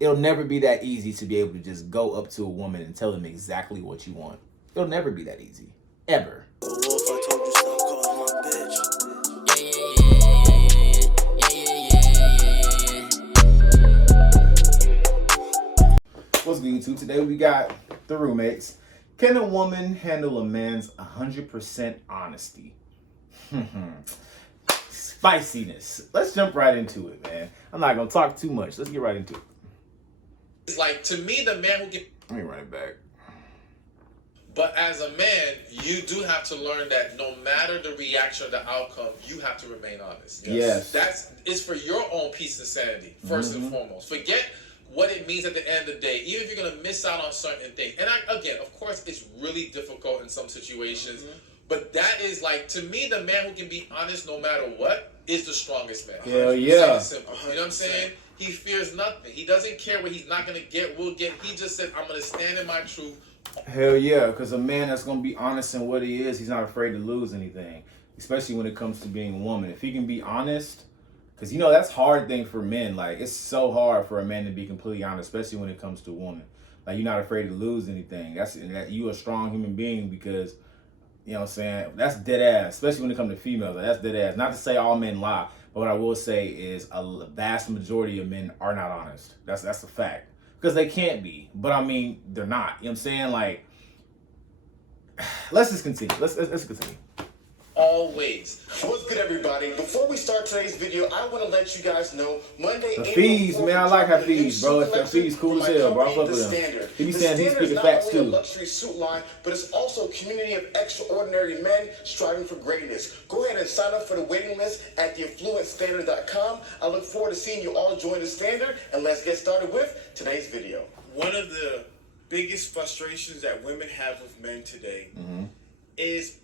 it'll never be that easy to be able to just go up to a woman and tell them exactly what you want. It'll never be that easy. Ever. Wolf, I told you stop calling my bitch. What's good, YouTube? Today we got the roommates. Can a woman handle a man's 100% honesty? Spiciness. Let's jump right into it, man. I'm not gonna talk too much. Let's get right into it. It's like, to me, the man who can. Let me run it back. But as a man, you do have to learn that no matter the reaction or the outcome, you have to remain honest. Yes. It's for your own peace and sanity, first and foremost. Forget what it means at the end of the day, even if you're going to miss out on certain things. And again, of course, it's really difficult in some situations. But that is like, to me, the man who can be honest no matter what is the strongest man. Hell yeah. Simple. You know what I'm saying? He fears nothing. He doesn't care what he's not going to get, will get. He just said, I'm going to stand in my truth. Hell yeah, because a man that's going to be honest in what he is, he's not afraid to lose anything, especially when it comes to being a woman. If he can be honest, because, you know, that's a hard thing for men. Like, it's so hard for a man to be completely honest, especially when it comes to a woman. Like, you're not afraid to lose anything. That you a strong human being because, you know what I'm saying, that's dead ass, especially when it comes to females. Like, that's dead ass. Not to say all men lie, but what I will say is a vast majority of men are not honest. That's a fact. Because they can't be. But, I mean, they're not. You know what I'm saying? Like, let's just continue. Let's continue. Always. What's good, everybody? Before we start today's video, I want to let you guys know Monday, The April fees, 4th, man. I like her we're dropping a new fees, bro. suit If the collection fees cool from as hell, my bro. I company, fuck with The them. Standard. He be The saying he's Standard is speaking not facts only a too. luxury suit line, but it's also a community of extraordinary men striving for greatness. Go ahead and sign up for the waiting list at theinfluencestandard.com. I look forward to seeing you all join the Standard, and let's get started with today's video. One of the biggest frustrations that women have with men today is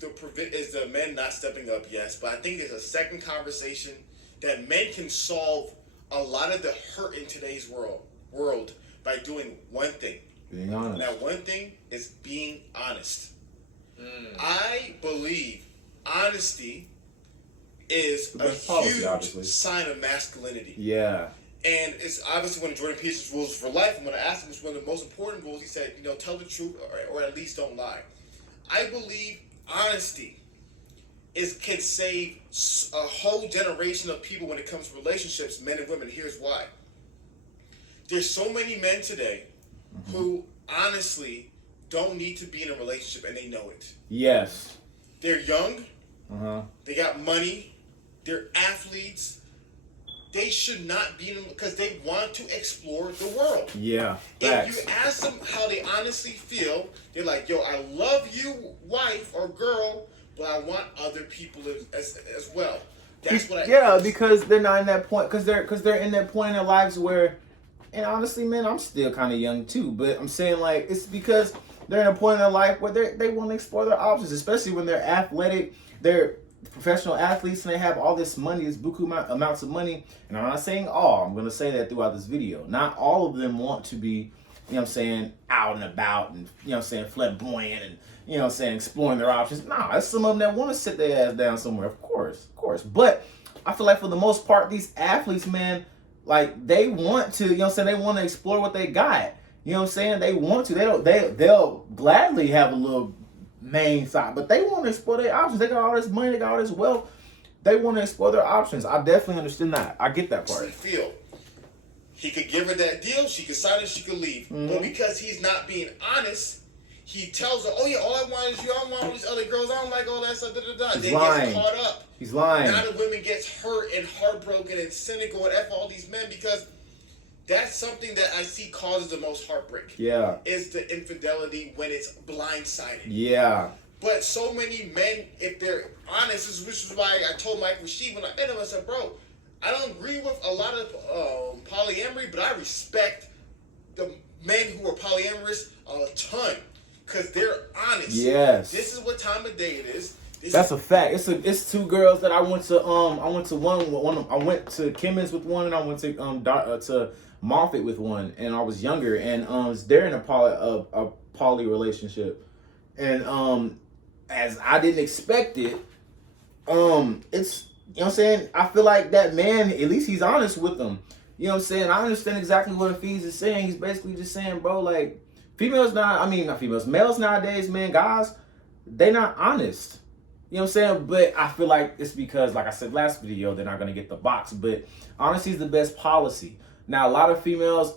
the men not stepping up, yes, but I think there's a second conversation that men can solve a lot of the hurt in today's world by doing one thing. Being honest. And that one thing is being honest. I believe honesty is a huge sign of masculinity. Yeah. And it's obviously one of Jordan Peterson's rules for life. And when I asked him, it's one of the most important rules. He said, tell the truth or at least don't lie. I believe honesty can save a whole generation of people when it comes to relationships, men and women. Here's why. There's so many men today who honestly don't need to be in a relationship, and they know it. Yes. They're young. They got money. They're athletes. They should not be in them because they want to explore the world. Yeah. If you ask them how they honestly feel, they're like, yo, I love you, wife or girl, but I want other people as well. That's what I Yeah, because they're not in that point, because they're in that point in their lives where, and honestly, man, I'm still kind of young too, but I'm saying, like, it's because they're in a point in their life where they want to explore their options, especially when they're athletic, they're professional athletes, and they have all this money, this buku amounts of money. And I'm not saying all, I'm going to say that throughout this video. Not all of them want to be, you know what I'm saying, out and about and, you know what I'm saying, flamboyant and, you know what I'm saying, exploring their options. Nah, there's some of them that want to sit their ass down somewhere, of course. But I feel like for the most part, these athletes, man, like, they want to, you know what I'm saying, they want to explore what they got. You know what I'm saying? They want to. They'll gladly have a little main side, but they want to explore their options. They got all this money, they got all this wealth. They want to explore their options. I definitely understand that. I get that part. He could give her that deal, she could sign it, she could leave. But because he's not being honest, he tells her, oh yeah, all I want is you, I don't want all these other girls, I don't like all that stuff, He's lying. Gets caught up. He's lying. Now the women gets hurt and heartbroken and cynical and F all these men because that's something that I see causes the most heartbreak. Yeah. Is the infidelity when it's blindsided. Yeah. But so many men, if they're honest, which is why I told Mike Rashid when I met him, I said, bro, I don't agree with a lot of polyamory, but I respect the men who are polyamorous a ton because they're honest. Yes. This is what time of day it is. That's a fact. It's two girls that I went to one I went to Kimmons with one, and I went to Moffitt with one, and I was younger, and they're in a poly relationship, and as I didn't expect it, it's, you know what I'm saying, I feel like that man, at least he's honest with them. You know what I'm saying? I understand exactly what Hafiz is saying. He's basically just saying, bro, like, not females, males nowadays, man, guys, they not honest. You know what I'm saying? But I feel like it's because, like I said last video, they're not going to get the box. But honesty is the best policy. Now, a lot of females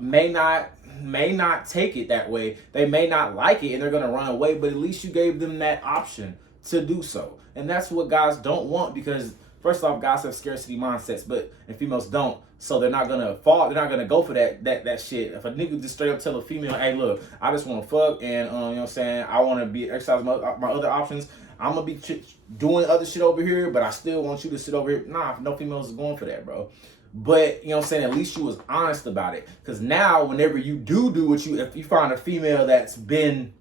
may not take it that way. They may not like it and they're going to run away. But at least you gave them that option to do so. And that's what guys don't want, because first off, guys have scarcity mindsets, and females don't. So they're not gonna fall. They're not gonna go for that shit. If a nigga just straight up tell a female, "Hey, look, I just want to fuck, and you know what I'm saying, I want to be exercise my other options. I'm gonna be doing other shit over here, but I still want you to sit over here." Nah, no females is going for that, bro. But you know what I'm saying, at least you was honest about it. Because now, whenever you do if you find a female that's been,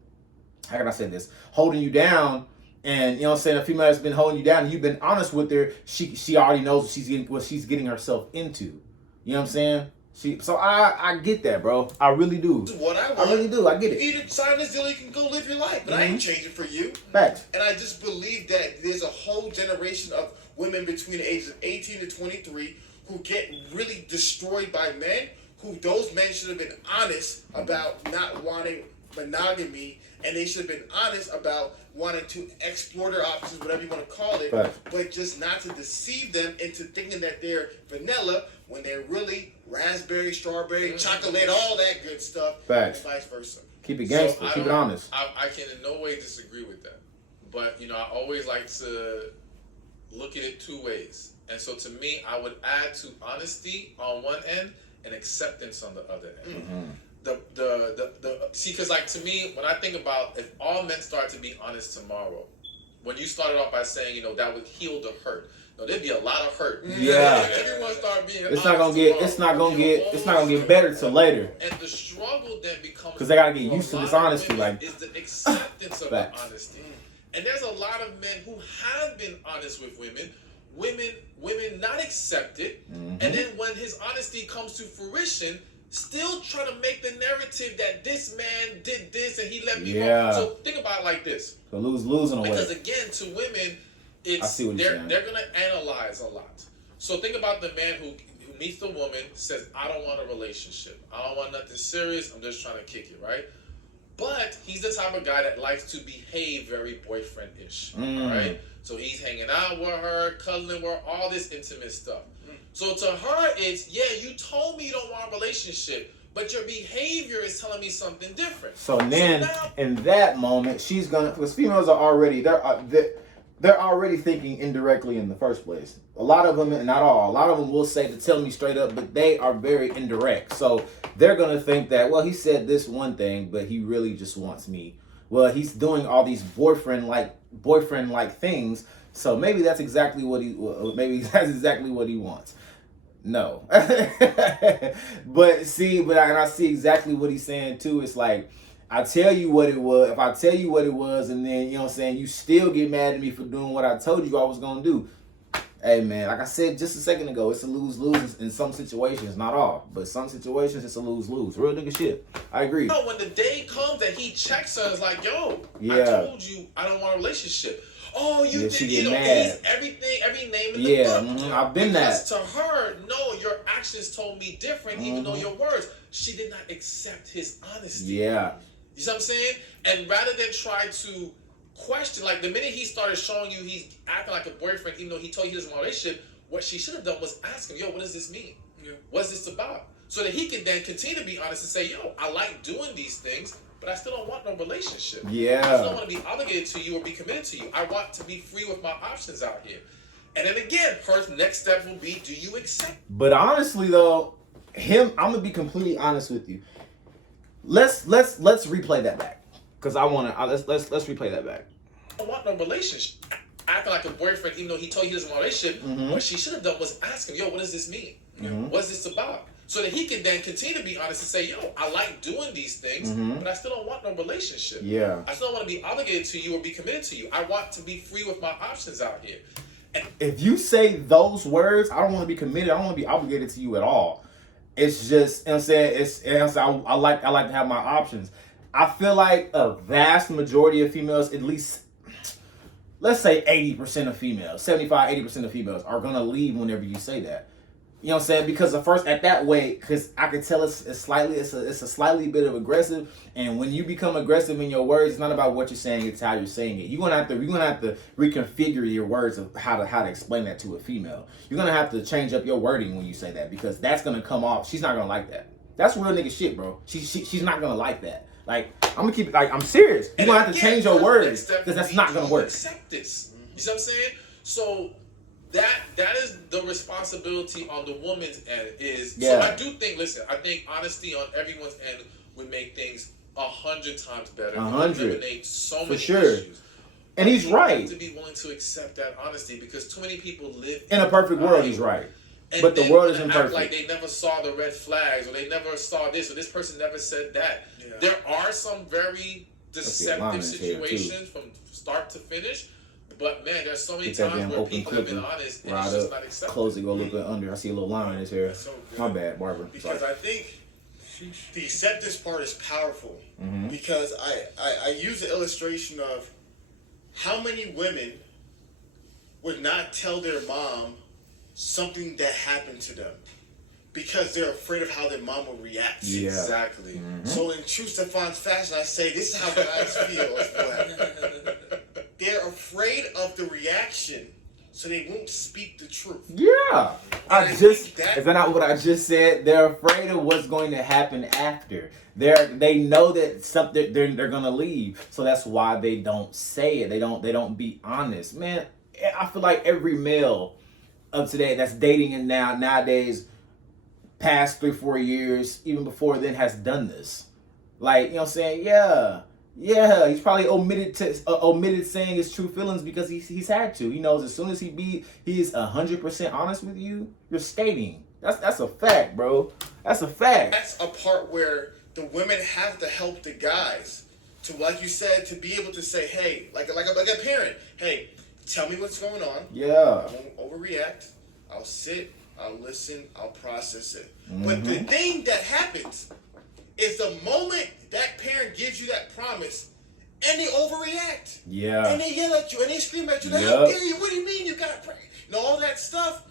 how can I say this, holding you down. And you know what I'm saying, a female that's been holding you down and you've been honest with her, she already knows what she's getting herself into. You know what I'm saying? So I get that, bro. I really do. This is what I want. I really do. I get it. You either sign this deal, you can go live your life. But I ain't changing for you. Facts. And I just believe that there's a whole generation of women between the ages of 18 to 23 who get really destroyed by men, who those men should have been honest about not wanting monogamy, and they should have been honest about wanting to explore their options, whatever you want to call it, Right. but just not to deceive them into thinking that they're vanilla when they're really raspberry, strawberry, chocolate, all that good stuff, Facts. and vice versa. Keep it gangster. So Keep it honest. I can in no way disagree with that. But, you know, I always like to look at it two ways. And so to me, I would add to honesty on one end and acceptance on the other end. Mm-hmm. See, because like to me, when I think about if all men start to be honest tomorrow, when you started off by saying, you know, that would heal the hurt. No, there'd be a lot of hurt. Yeah. Everyone start being It's not gonna get better till later. And the struggle then becomes, because they gotta get used to this honesty, like, is the acceptance of the Facts. honesty. And there's a lot of men who have been honest with women not accept it, and then when his honesty comes to fruition, still trying to make the narrative that this man did this and he let me Yeah. go. So think about it like this. So losing away. Because again, to women, it's they're gonna analyze a lot. So think about the man who meets the woman, says, "I don't want a relationship. I don't want nothing serious. I'm just trying to kick it," right? But he's the type of guy that likes to behave very boyfriend-ish, right? So he's hanging out with her, cuddling with her, all this intimate stuff. So to her, it's, yeah, you told me you don't want a relationship, but your behavior is telling me something different. So then, now, in that moment, she's gonna, because females are already, they're already thinking indirectly in the first place. A lot of them, and not all, a lot of them will say to tell me straight up, but they are very indirect. So they're gonna think that, well, he said this one thing, but he really just wants me. Well, he's doing all these boyfriend-like things, so maybe that's exactly what he wants. No. but I see exactly what he's saying too. It's like, I tell you what it was. If I tell you what it was, and then, you know what I'm saying, you still get mad at me for doing what I told you I was gonna do. Hey man, like I said just a second ago, it's a lose-lose in some situations, not all, but some situations it's a lose-lose. Real nigga shit. I agree. No, when the day comes that he checks her, it's like, yo, yeah. I told you I don't want a relationship. Oh, you did, you know, mad. He's everything, every name in the book. I've been because that. To her, no, your actions told me different, even though your words. She did not accept his honesty. Yeah. You see what I'm saying? And rather than try to question, like the minute he started showing you he's acting like a boyfriend, even though he told you he doesn't want a relationship, what she should have done was ask him, yo, what does this mean? Yeah. What's this about? So that he can then continue to be honest and say, yo, I like doing these things, but I still don't want no relationship. Yeah. I still don't want to be obligated to you or be committed to you. I want to be free with my options out here. And then again, her next step will be, do you accept? But honestly though, I'm gonna be completely honest with you. Let's replay that back, because I wanna let's replay that back. I don't want no relationship. Acting like a boyfriend, even though he told you he doesn't want a relationship. What she should have done was ask him, yo, what does this mean? What's this about? So that he can then continue to be honest and say, yo, I like doing these things, but I still don't want no relationship. Yeah. I still don't want to be obligated to you or be committed to you. I want to be free with my options out here. And if you say those words, I don't want to be committed, I don't want to be obligated to you at all. It's just, you know what I'm saying, I like to have my options. I feel like a vast majority of females, at least, let's say 80% of females, 75, 80% of females are going to leave whenever you say that. You know what I'm saying? Because the first at that way, because I could tell it's a slightly bit of aggressive. And when you become aggressive in your words, it's not about what you're saying; it's how you're saying it. You're gonna have to reconfigure your words of how to explain that to a female. You're gonna have to change up your wording when you say that, because that's gonna come off. She's not gonna like that. That's real nigga shit, bro. She's not gonna like that. Like, I'm gonna keep it. Like, I'm serious. You're gonna have to change your words, because that's not gonna work. Accept this. You know what I'm saying? So. That is the responsibility on the woman's end. So I do think. Listen, I think honesty on everyone's end would make things 100 times better. 100. Eliminate so many sure. issues. And he's right. You have to be willing to accept that honesty, because too many people live in a perfect world. He's right. And but the world isn't perfect. Like they never saw the red flags, or they never saw this, or this person never said that. Yeah. There are some very deceptive situations from start to finish. But man, there's so many times where people have been honest, and it's just not acceptable. Close it, go a little bit under. I see a little line in his hair. So my bad, Barbara. Because I think the acceptance part is powerful. Because I use the illustration of how many women would not tell their mom something that happened to them because they're afraid of how their mom will react. Yeah. Exactly. So in true Stefan's fashion, I say this is how guys feel as well. They're afraid of the reaction, so they won't speak the truth. Yeah. Is that not what I just said? They're afraid of what's going to happen after. They know that something they're gonna leave, so that's why they don't say it. They don't be honest. Man, I feel like every male of today that's dating and nowadays, past 3-4 years, even before then, has done this. Like, you know what I'm saying? Yeah, he's probably omitted saying his true feelings because he's had to. He knows as soon as he's 100% honest with you, you're skating. That's a fact, bro. That's a fact. That's a part where the women have to help the guys to, like you said, to be able to say, hey, like a parent, hey, tell me what's going on. Yeah. I won't overreact. I'll sit. I'll listen. I'll process it. But the thing that happens is the moment that parent gives you that promise, and they overreact. Yeah. And they yell at you, and they scream at you, like, how dare you? What do you mean you got pregnant? And all that stuff,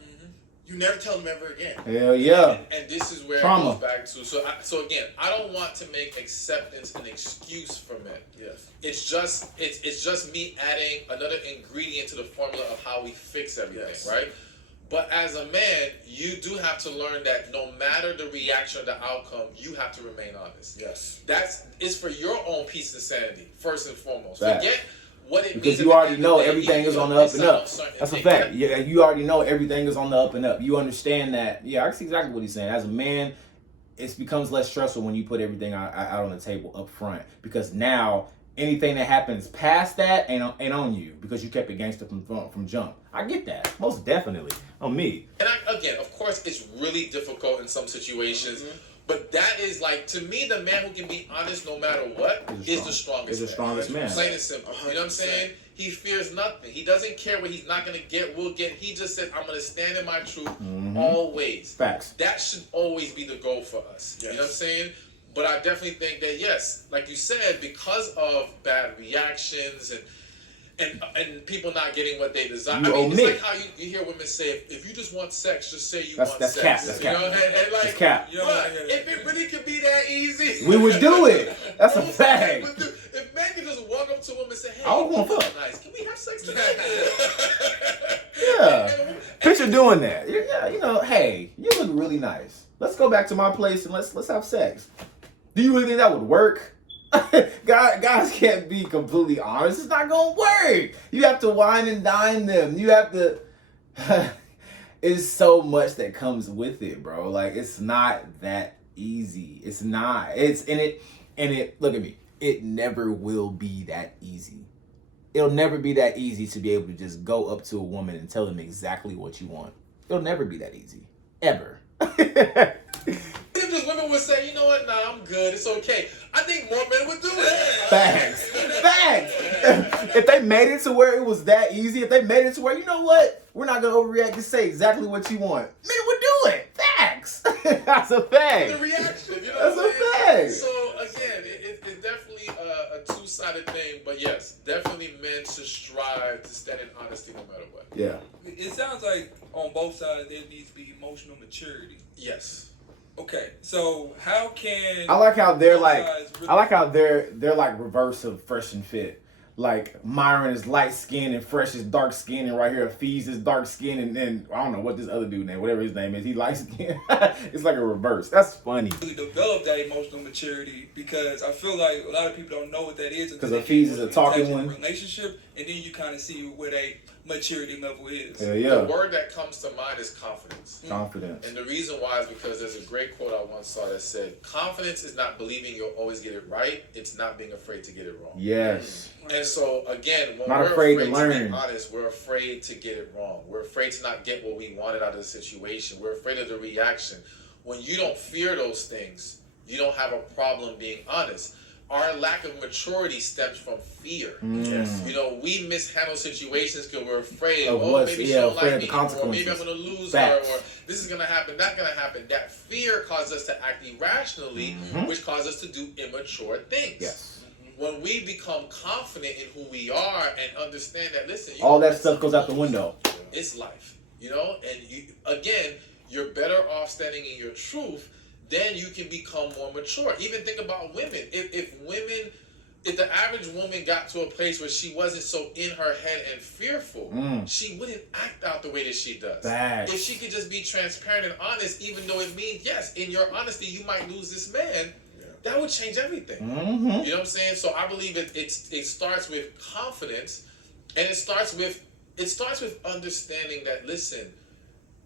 you never tell them ever again. Hell yeah. And this is where Trauma. it goes back to. So again, I don't want to make acceptance an excuse for men. Yes. It's just me adding another ingredient to the formula of how we fix everything, right? But as a man, you do have to learn that no matter the reaction or the outcome, you have to remain honest. Yes. It's for your own peace and sanity, first and foremost. Fact. Forget what it means. Because you already know everything is on the up and up. That's a fact. Yeah, you already know everything is on the up and up. You understand that. Yeah, I see exactly what he's saying. As a man, it becomes less stressful when you put everything out on the table up front. Because now, anything that happens past that ain't on you, because you kept it gangster from jump. I get that. Most definitely. On me. And again, of course, it's really difficult in some situations. But that is, like, to me, the man who can be honest no matter what is the strongest man. Is the strongest man. Plain and simple. 100%. You know what I'm saying? He fears nothing. He doesn't care what he's not going to get, will get. He just said, I'm going to stand in my truth always. Facts. That should always be the goal for us. Yes. You know what I'm saying? But I definitely think that, yes, like you said, because of bad reactions and people not getting what they desire. It's like how you hear women say, if you just want sex, just say you want sex. That's cap. You know? And like, that's cap. You know, if it really could be that easy, we would do it. That's a fact. If men could just walk up to a woman and say, hey, I want to fuck. Nice. Can we have sex tonight? Yeah. Picture doing that. Yeah, you know, hey, you look really nice. Let's go back to my place and let's have sex. Do you really think that would work? Guys can't be completely honest. It's not gonna work. You have to wine and dine them. You have to. It's so much that comes with it, bro. Like, it's not that easy. It's not. It's in it. Look at me. It never will be that easy. It'll never be that easy to be able to just go up to a woman and tell them exactly what you want. It'll never be that easy, ever. If just women would say, you know what, nah, I'm good, it's okay, I think more men would do it. Facts. If they made it to where it was that easy, if they made it to where, you know what, we're not going to overreact, just say exactly what you want, men would do it. Facts. That's a fact. The reaction, you know. That's a fact. So, again, it's definitely a two-sided thing, but yes, definitely men should strive to stand in honesty no matter what. Yeah. it sounds like on both sides there needs to be emotional maturity. Yes. Okay, so how can I like how they're both like, sides really- I like how they're like reverse of Fresh and Fit. Like Myron is light skinned and Fresh is dark skinned, and right here Fees is dark skinned, and then I don't know what this other dude name, whatever his name is, he light skinned. It's like a reverse. That's funny. really develop that emotional maturity, because I feel like a lot of people don't know what that is. Because Hafiz is a talking one. Relationship, and then you kind of see where that maturity level is. Yeah. The word that comes to mind is confidence. Confidence. And the reason why is because there's a great quote I once saw that said, confidence is not believing you'll always get it right, it's not being afraid to get it wrong. Yes. And so, again, when Not we're afraid to to learn. be honest, we're afraid to get it wrong. We're afraid to not get what we wanted out of the situation. We're afraid of the reaction. When you don't fear those things, you don't have a problem being honest. Our lack of maturity stems from fear. Yes. You know, we mishandle situations because we're afraid. Of Oh, what's- maybe yeah, she don't afraid like of me the anymore. Maybe I'm consequences. going to lose Facts. her, or this is going to happen, that's going to happen. That fear causes us to act irrationally, which causes us to do immature things. Yes. When we become confident in who we are and understand that, listen, All that stuff goes out the window. It's life, you know, and you, again, you're better off standing in your truth. Then you can become more mature. Even think about women. If the average woman got to a place where she wasn't so in her head and fearful, she wouldn't act out the way that she does. Facts. If she could just be transparent and honest, even though it means, yes, in your honesty, you might lose this man, that would change everything. Mm-hmm. You know what I'm saying? So I believe it starts with confidence, and it starts with understanding that, listen,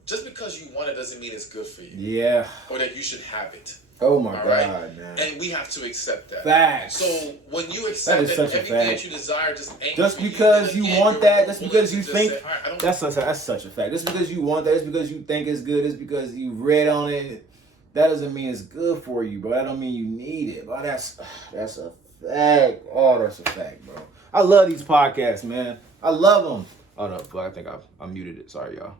just because you want it doesn't mean it's good for you. Yeah. Or that you should have it. Oh my All God, right? man. And we have to accept that. Facts. So when you accept is that such a everything fact. that you desire just ain't Just for you, because then you again, want you're that, just willing because to you just think say, all right, I don't that's such a fact. Just because you want that, just because you think it's good, just because you read on it, that doesn't mean it's good for you, bro. That don't mean you need it, bro. That's a fact. Oh, that's a fact, bro. I love these podcasts, man. I love them. Oh no, fuck, I think I muted it. Sorry, y'all.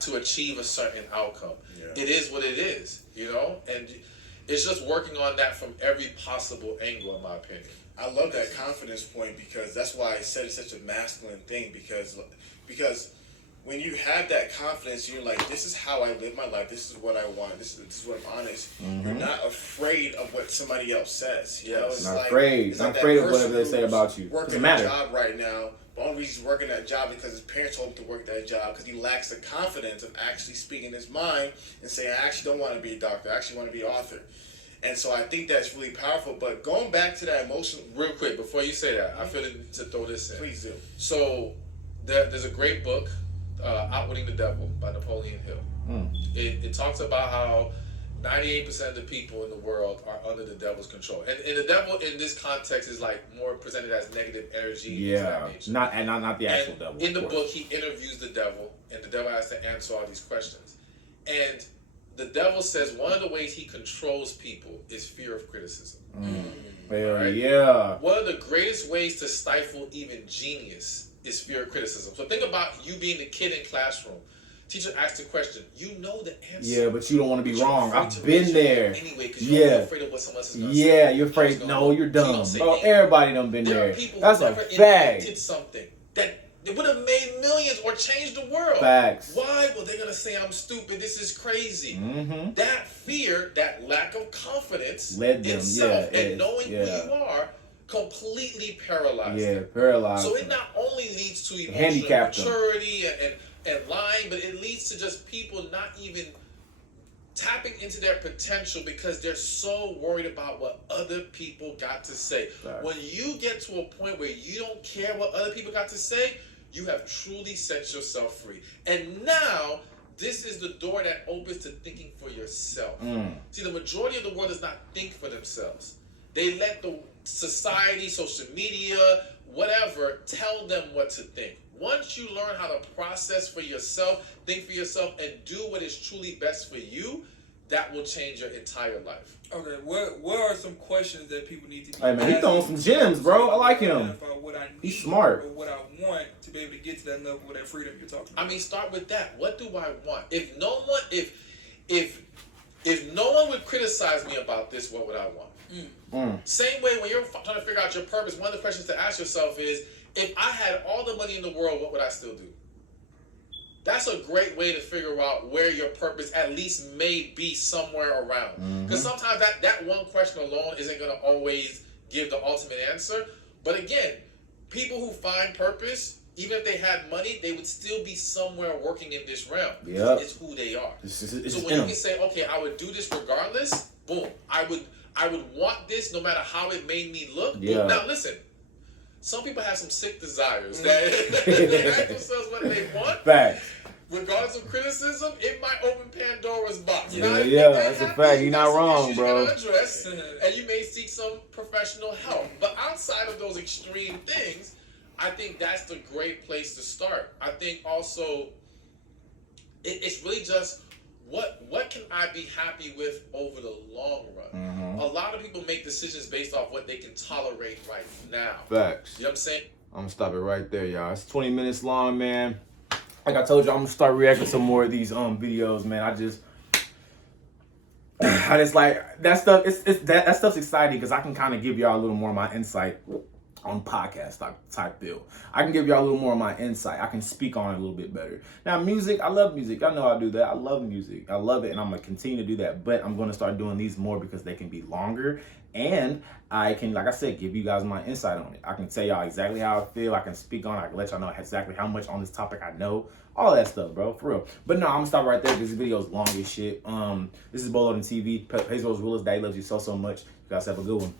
to achieve a certain outcome. Yeah. It is what it is, you know? And it's just working on that from every possible angle, in my opinion. I love that confidence point, because that's why I said it's such a masculine thing, because when you have that confidence, you're like, this is how I live my life, this is what I want, this is what I'm honest. You're not afraid of what somebody else says. You know? It's Not like, afraid. it's Not like that afraid of person whatever they say who's about you. Working Doesn't matter. a job right now, the only reason he's working that job because his parents told him to work that job, because he lacks the confidence of actually speaking his mind and saying, I actually don't want to be a doctor, I actually want to be an author. And so I think that's really powerful. But going back to that emotional... Real quick, before you say that, I feel like to throw this in. Please do. So there's a great book, Outwitting the Devil by Napoleon Hill. It talks about how 98% of the people in the world are under the devil's control. And the devil in this context is like more presented as negative energy. Yeah, not the actual And devil. in the of course. book, he interviews the devil, and the devil has to answer all these questions. And the devil says one of the ways he controls people is fear of criticism. Hell Right? yeah. One of the greatest ways to stifle even genius is fear of criticism. So think about you being the kid in classroom. Teacher asks a question. You know the answer. Yeah, but you don't want to be But you're wrong. afraid I've to been raise your there. hand anyway, because you're Yeah. afraid of what someone else is going to say. Yeah, you're How's afraid. it gonna No, go? you're So you don't dumb. say Bro, anything. everybody done been There there. are people That's who a never fact. invented something that it would have made millions or changed the world. Facts. Why? Well, they're going to say I'm stupid. This is crazy. Mm-hmm. That fear, that lack of confidence Led them, in self yeah, and knowing yeah. who you are completely paralyzed Yeah, them. paralyzed. So it not only leads to emotional Handicapped them. maturity and lying, but it leads to just people not even tapping into their potential because they're so worried about what other people got to say. Facts. When you get to a point where you don't care what other people got to say, you have truly set yourself free. And now, this is the door that opens to thinking for yourself. See, the majority of the world does not think for themselves. They let the society, social media, whatever, tell them what to think. Once you learn how to process for yourself, think for yourself, and do what is truly best for you, that will change your entire life. Okay, what are some questions that people need to be Hey, man, he asking throwing some gems, bro. I like him. identify what I need He's smart. or what I want to be able to get to that level of that freedom you're talking about. I mean, start with that. What do I want? If no one would criticize me about this, what would I want? Same way when you're trying to figure out your purpose, one of the questions to ask yourself is, if I had all the money in the world, what would I still do? that's a great way to figure out where your purpose at least may be somewhere around. Because sometimes that one question alone isn't going to always give the ultimate answer. But again, people who find purpose, even if they had money, they would still be somewhere working in this realm. Yep. It's who they are. It's So when you can say, okay, I would do this regardless, boom. I would want this no matter how it made me look. Yeah. Boom. Now listen, some people have some sick desires that they ask themselves what they want. Facts. Regardless of criticism, it might open Pandora's box. Yeah, Now, if yeah, that that's a happens, fact. You're you not got some wrong, issues bro. You gotta address, and you may seek some professional help. But outside of those extreme things, I think that's the great place to start. I think also it's really just what can I be happy with over the long run. A lot of people make decisions based off what they can tolerate right now. Facts. You know what I'm saying? I'm gonna stop it right there, y'all. It's 20 minutes long, man. Like I told you, I'm gonna start reacting to more of these videos, man. I just like that stuff. That stuff's exciting because I can kind of give y'all a little more of my insight on podcast type deal. I can give y'all a little more of my insight. I can speak on it a little bit better. Now, music, I love music. Y'all know I do that. I love music. I love it, and I'm gonna continue to do that. But I'm gonna start doing these more because they can be longer, and I can, like I said, give you guys my insight on it. I can tell y'all exactly how I feel. I can speak on it. I can let y'all know exactly how much on this topic I know. All that stuff, bro, for real. But no, I'm gonna stop right there because this video is long as shit. This is BoloadingTV. Pays those rulers. Daddy loves you so much. You guys have a good one.